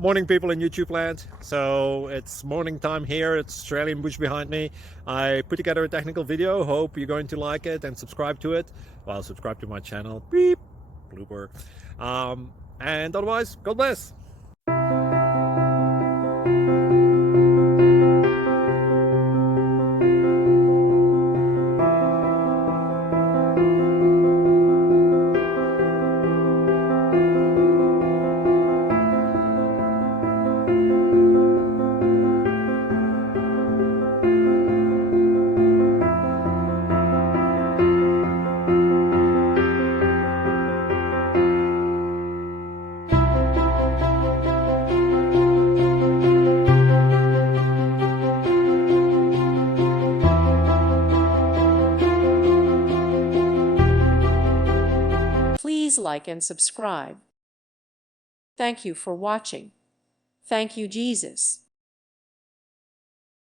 Morning, people in YouTube land. So it's morning time here. It's Australian bush behind me. I put together a technical video. Hope you're going to like it and subscribe to it. Well, subscribe to my channel. Beep, blooper. And otherwise, God bless. Please like and subscribe. Thank you for watching. Thank you, Jesus.